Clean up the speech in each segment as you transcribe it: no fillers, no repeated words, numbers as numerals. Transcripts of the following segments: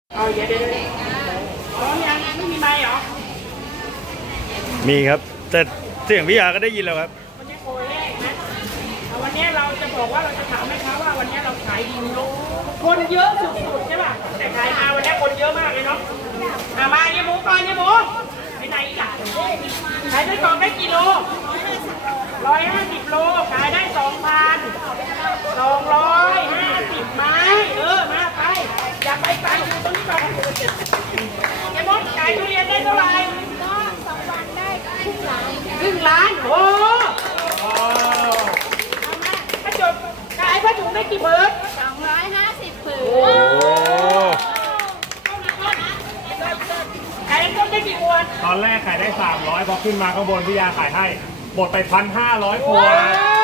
เอาเดี๋ยวร้องยังไม่มีไมค์เหรอมีครับแต่เสียงพี่ยาก็ได้ยินแล้วครับวันนี้โคแรกนะวันนี้เราจะบอกว่าเราจะถามแม่ค้าว่าวันนี้เราขายดีเนาะคนเยอะสุดๆใช่ป่ะแต่ขายมาวันนี้คนเยอะมากเลยเนาะมาเนี่ยหมูก่อนเนี่ยหมูไปไหนอีกอ่ะขายได้กล่องได้กิโล150 โลขายได้2,250 ไม้มาไปอย่าไปไกลอยู่ตรงนี้ก่อนไอ้มดขายทุเรียนได้เท่าไหร่ก็2 วันได้ครึ่งล้านโอ้ถ้าจบขายผ้าถุงได้กี่ผืน 250 ผืนขายต้นได้กี่ขวดตอนแรกขายได้300พอขึ้นมาข้างบนพี่ยาขายให้หมดไป1,500 ขวด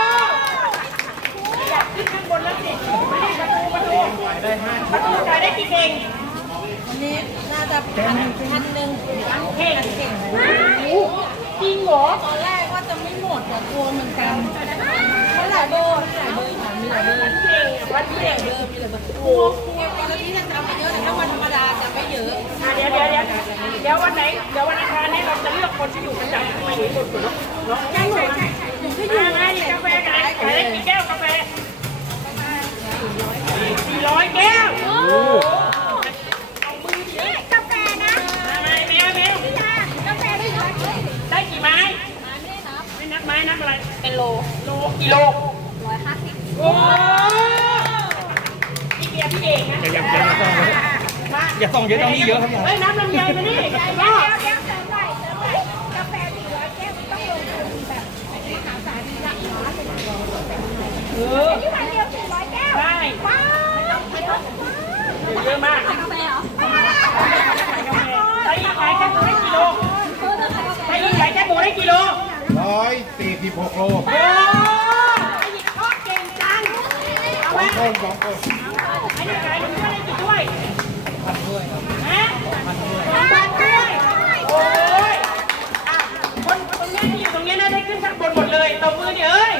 อยากขึ้นข้างบนแล้วสิมาดูขายได้กี่เข่งวันนี้น่าจะ1,000 เข่งจริงเหรอตอนแรกว่าจะไม่หมดแต่กลัวเหมือนกันเพราะหลายเบอร์มีหลายเบอร์เข่งวันเข่งมีหลายเบอร์กลัววันนี้จะทำไปเยอะแต่ถ้าวันธรรมดาจะไม่เยอะเดี๋ยววันไหนเดี๋ยววันอังคารนี้เราจะเลือกคนที่อยู่ประจำทำไมถึงสุดเนาะใช่ถึงที่อยู่ไงกาแฟขายได้กี่แก้วกาแฟ400 แก้วนี่กาแฟนะแมวพี่ยากาแฟได้กี่ไม้ไม่นับไม้นับอะไรเป็นโลกิโล 150 โอ้พี่เบียร์พี่เองนะอย่าส่งเยอะตรงนี้เยอะครับเฮ้ยน้ำลำไยมานี่เดี๋ยวเสริมหน่อยกาแฟ400 แก้วต้องลงทุนแบบมหาศาลหลักล้านเลยที่วันเดียว400 แก้วใช่ว้าวเยอะมากกาแฟเหรอไอ้ขายแค่หมูได้กิโลไอ้ขายแค่หมูได้กิโล 146 โลโอ้ไอ้ทอดเก่งจังเอาไหม 2 คนไอ้นี่ขายหมูได้กี่ถ้วยฮะ2,000 ถ้วยโอ้ยคนตรงนี้ที่อยู่ตรงนี้น่าได้ขึ้นข้างบนหมดเลยตบมือดิเอ้ย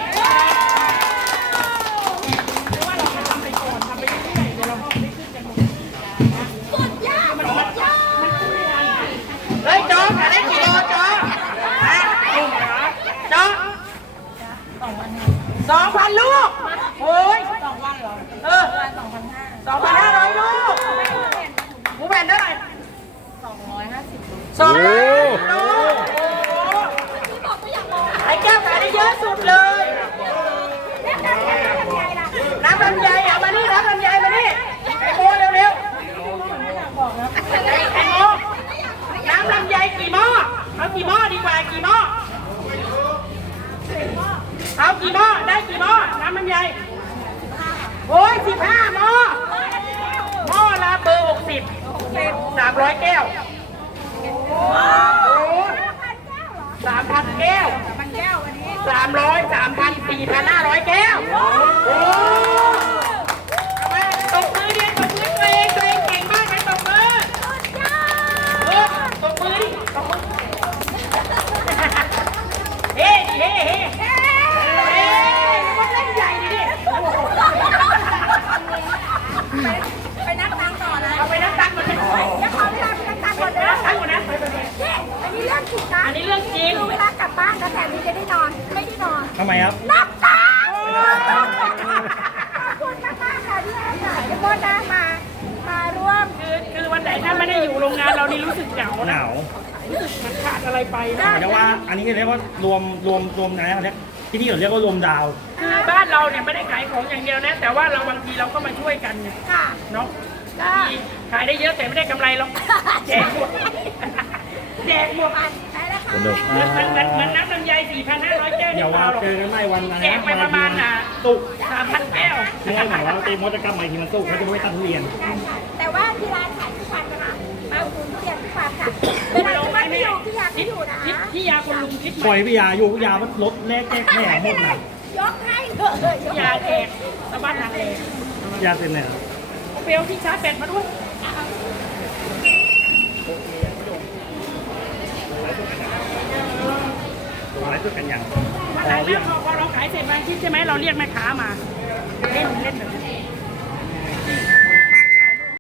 ไม่ว่าเราจะทำไปก่อนทำไปเรื่อยๆเดี๋ยวเราได้ขึ้นกันหมดสุดยอดเฮ้ยจ๊อกขายได้กี่โลจ๊อกฮะจ๊อก2,000 ลูกโอ้ย 2 วันเหรอ 2,500 ลูกหมูแผ่นเท่าไหร่ 250 250 ลูกไอ้แก้วขายได้เยอะสุดเลยน้ำลำไยเอามานี่น้ำลำไยมานี่ไอ้โมเร็วๆไอ้โมน้ำลำไยกี่หม้อเอากี่หม้อดีกว่ากี่หม้อเอากี่หม้อได้กี่หม้อน้ำลำไยโอ้ย15 หม้อหม้อละเบอร์60 300 แก้ว3,000 แก้ว300 3,000 4,500 แก้วโอ้ตบมือดิตบมือตัวเองเก่งมากเลยตบมือตบมือดิตบมือเฮ้ดิเฮ้มันเล่นใหญ่ดิไปนับตังค์ต่อเลยเอาไปนับตังค์ก่อนเลยเดี๋ยวขอเวลาไปนับตังค์ก่อนนะตังค์ก่อนนะอันนี้เรื่องจริงนะอันนี้เรื่องจริงเวลากลับบ้านนะแต่นี้จะได้นอนไม่ได้นอนทำไมครับนับตังค์ขอบคุณมากค่ะที่ให้หน่อยทุกคนนะมาร่วมคือวันไหนถ้าไม่ได้อยู่โรงงานเรานี่รู้สึกเหงานะรู้สึกมันขาดอะไรไปนะแต่ว่าอันนี้เรียกว่ารวมนะเขาเรียกที่นี่เขาเรียกว่ารวมดาวคือบ้านเราเนี่ยไม่ได้ขายของอย่างเดียวนะแต่ว่าเราบางทีเราก็มาช่วยกันเนาะขายได้เยอะแต่ไม่ได้กำไรหรอกแจกหมดสนุกมันน้ำลำไย 4,500 แก้วอย่าว่าเจอกันไม่วันนะแจกไปประมาณตุก 3,000 แก้วไม่งั้นถามว่าตีมดจะกลับมาทีมันตุกเขาจะไม่ตัดทุเรียนแต่ว่าที่ร้านขายทุกวันนะคะมาอุดหนุนทุเรียนทุกวันค่ะเวลาที่ไม่อยู่ที่ยาที่อยู่นะที่ยาคนลุงคิดปล่อยพี่ยาอยู่ยามันลดแลกแก้แผลหมดนะยกให้เลยยาแจกสะบัดหนักเลยยาเซ็นเนี่ยเปลวที่ชาร์จแบตมาด้วยไลฟ์สดกันยังพอเราขายเสร็จวันอาทิตย์ใช่ไหมเราเรียกแม่ค้ามาเล่นแบบนี้